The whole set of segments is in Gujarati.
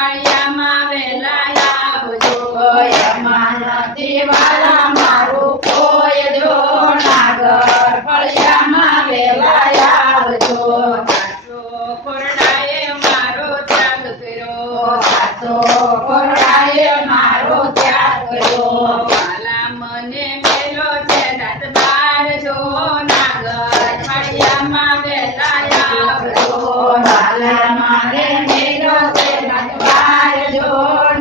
ફળિયામાં વેલા આવજો એમાં નથી વાલા મારું કોઈ જો નાગર ફળિયામાં વેલા આવજો સાચો ખોરડાએ મારો ત્યાગ કર્યો સાચો ખોરડાએ મારો ત્યાગ કર્યો વાલા મને મેલો છે દાંત બાર જો નાગર ફળિયામાં વેલા આવજો વાલા મારે મેલો છે નાગર જો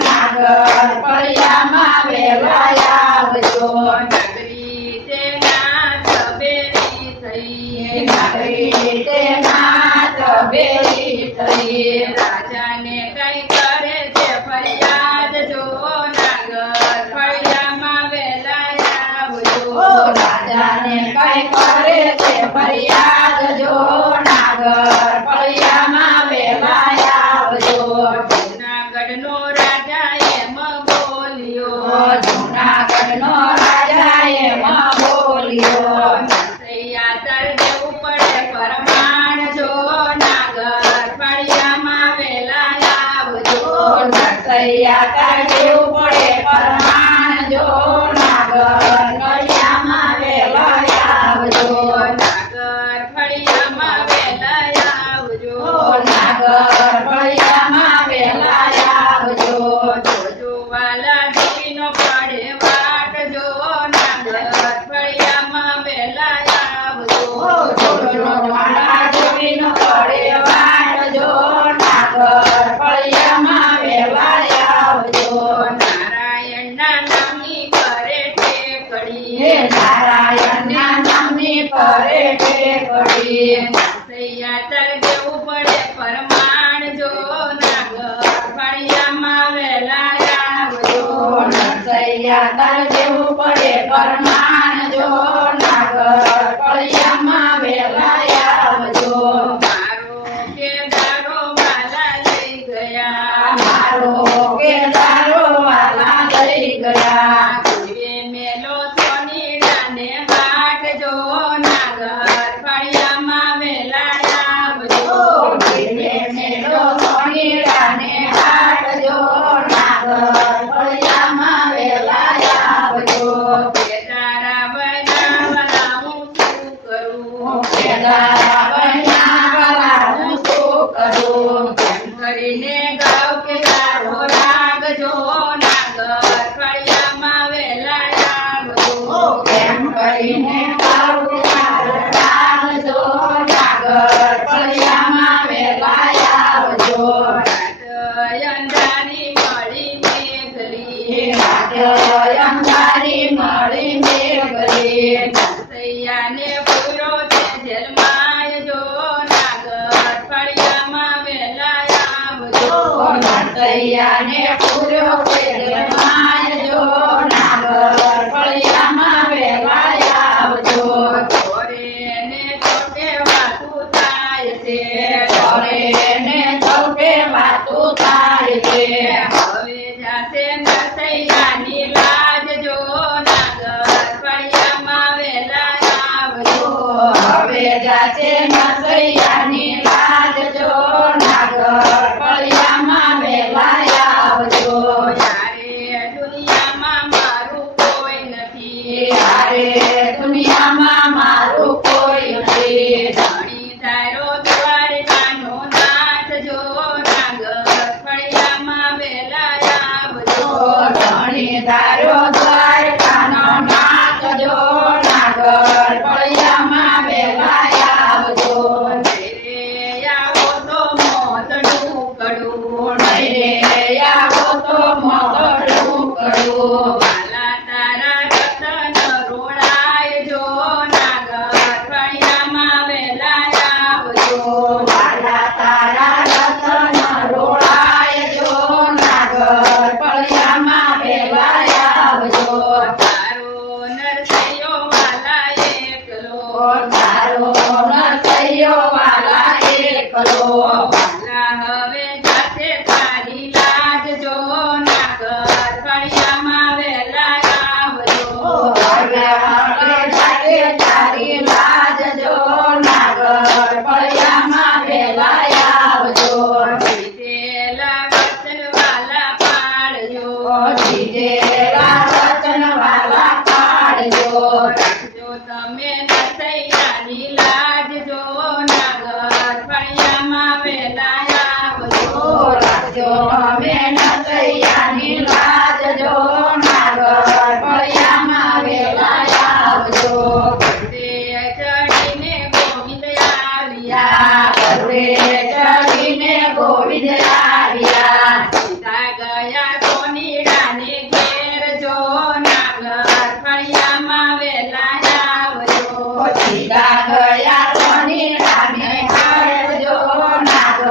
નાગર ફળિયામાં વેલા આવજો નાગરી તે નાથ બેરી થઈ નાગરી તે નાથ બેરી થઈ રાજાને કઈ કરે છે ફરિયાદ જો નાગર ફળિયામાં વેલા આવજો રાજાને કઈ કરે છે ફરિયાદ જો નાગર ફળિયામાં વેલા આવજો જૂનાગઢનો રાજા એમ બોલ્યો જૂનાગઢનો રાજા એમ બોલ્યો નરસૈયા તર દેવું પડે પરમાણ જો નાગર ફળિયામાં વેલા આવજો નરસૈયા તાર દેવું પડે પરમાણ જો નાગર ફળિયામાં વેલા આવજો નાગર ફળિયામાં વેલા આવજો નાગર ફળિયામાં વેલા આવજો જોજો વાલા દીકરીનો પડે વાટ જો નાગર ફળિયામાં વેલા આવજો જોજો વાલા જોઈનો પડે વાટ જો નાગર ફળિયામાં વેલા આવજો નારાયણના નામની કરે ઠેકડી હે નારાયણના નામની કરે ઠેકડી નરસૈયા તર દેવું પડે પરમાણ જો નાગર ફળિયામાં વેલા આવજો નરસૈયા તાર દેવું પડે પરમાણ જો નાગર ફળિયામાં વેલા આવજો મારો કેદારો વાલા લઈ ગયા મારો કેદારો વાલા લઈ ગયા ગુરુએ મેલો સોનીડાને હાટ જો નાગર ફળિયામાં વેલા આવજો ધીમે મેલો સોનીડાને હાટ જો નાગર ફળિયામાં વેલા આવજો કેદારા બનાવલા હું શું કરું કેદારા બનાવલા હું શું કરું એમ કરીને ગાવ કેદારો રાગજો નાગર ફળિયામાં વેલા આવજો કેમ કરીને કાળું રાખજો નાગર ફળિયામાં વેલા આવજો અંધારી મળી મેઘલી અંધારી મળી મેઘલી નરસૈયાને પૂરો છે જેલમાય જો નાગર ફળિયામાં વેલા આવજો નરસૈયાને પૂર્યો પેડમાય જો નાગર ફળિયામાં વેલા આવજો ચોરે ને ચોટે વાતું થાય છે ચોરે ને ચૌપે વાતું થાય છે હવે જાશે નરસૈયાની લાજ જો નાગર ફળિયામાં વેલા આવજો હવે જાશે નરસૈયાની લાજ જો નાગર ફળિયામાં વેલા આવજો યારે દુનિયામાં મારું કોઈ નથી યારે દુનિયામાં મારું કોઈ નથી ધણી ધારો દ્વારકાનો નાથ જો નાગર ફળિયામાં વેલા આવજો ધણી ધાર્યો દ્વારકાનો નાથ જો નાગર ફળિયામાં વેલા આવજો રે આવો તો મોતનું કડું રે આવો તો મોગળું કરું વાલા તારા રતન રોળાય જો નાગર ફળિયામાં વેલા આવજો વાલા તારા રતન રોળાય જો નાગર ફળિયામાં વેલા આવજો તારો નરસૈયો વાલા એકલો તારો નરસૈયો વાલા એકલો વાલા હવે જાતે તારી લાજ જો નાગર ફળિયામાં વેલા આવજો અમે નસૈયાની લાજ જો નાગર ફળિયામાં વેલા આવજો ગરુડે ચડીને ગોવિંદ આવ્યા ગરુડે ચડીને ગોવિંદ આવ્યા સીતા ગયા સોનીડાને ઘેર જો નાગર ફળિયામાં વેલા આવજો સીતા ગયા સોનીડાને આવજો નાગર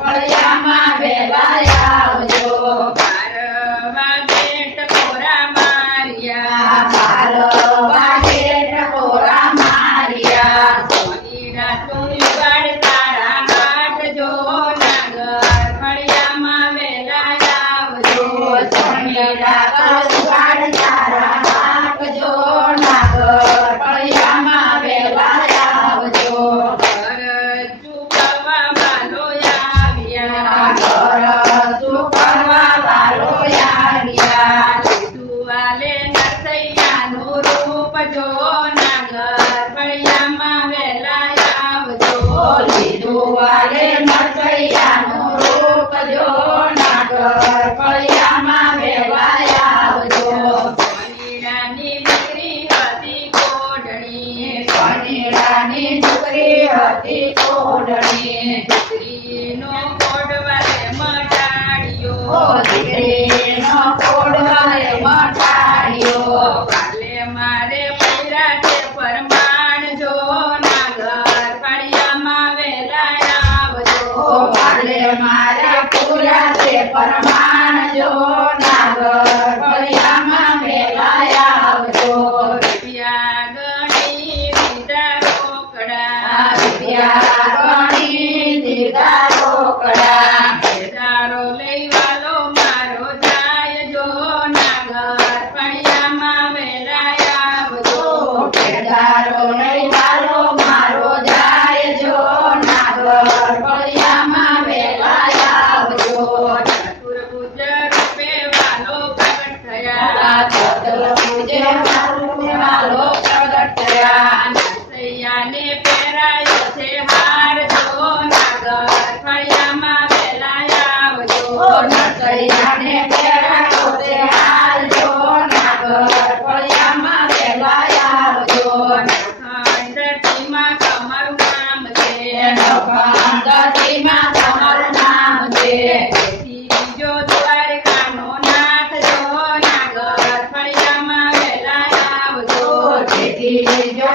ફળિયામાં વેલા આવજો 12 વાગે ટકોરા માર્યા 12 વાગે ટકોરા માર્યા સોનીડા તું યુગાડ તારા હાથ જો નાગર ફળિયામાં વેલા આવજો સોનીડા કસુગાડ તારા આપજો નાગર ફળિયામાં વેલા આવજો ઘર ચૂકવવા વાલો આવ્યા ઘર ચૂકવવા વાલો આવ્યા દુઆલે નરસૈયાનું રૂપ જો નાગર ફળિયામાં વેલા આવજો લીધું વાલે નરસૈયાનું રૂપ જો નાગર ફળિયામાં વેલા આવજો સોનીડાની દીકરી હતી કોડણી સોનીડાની દીકરી હતી કોડણી દીકરીનો કોડવાલે મટાડ્યો દીકરીનો કોડવાલે મટાડ્યો કાલે મારે પૈરા છે પરમાણ જો નાગર ફળિયામાં વેલા આવજો વાલે મારા પૂરા છે પરમાણ જો નાગર ફળિયામાં વેલા આવજો રૂપિયા ગણી દીધા રોકડા રૂપિયા ગણી દીધા રોકડા દારો લઈ વાલો મારો જાય જો નાગર ફળિયામાં વેલા આવજો કેદારો લઈ વાલો મારો જાય જો નાગર ફળિયામાં વેલા આવજો ચતુર્ભુજ રૂપે વાલો પ્રગટ થયા ચતુર્ભુજ વાલો પ્રગટ થયા નરસૈયાને પહેરાયો છે હાર જો નાગર ફળિયામાં વેલા આવજો નરસૈયાને પહેરાયો છે હાલ જો નાગર ફળિયામાં વેલા આવજો અખંડ ધરતીમાં તમારું નામ છે અખંડ ધરતીમાં તમારું નામ છે તેથી બીજો દ્વારકાનો નાથ જો નાગર ફળિયામાં વેલા આવજો તેથી જો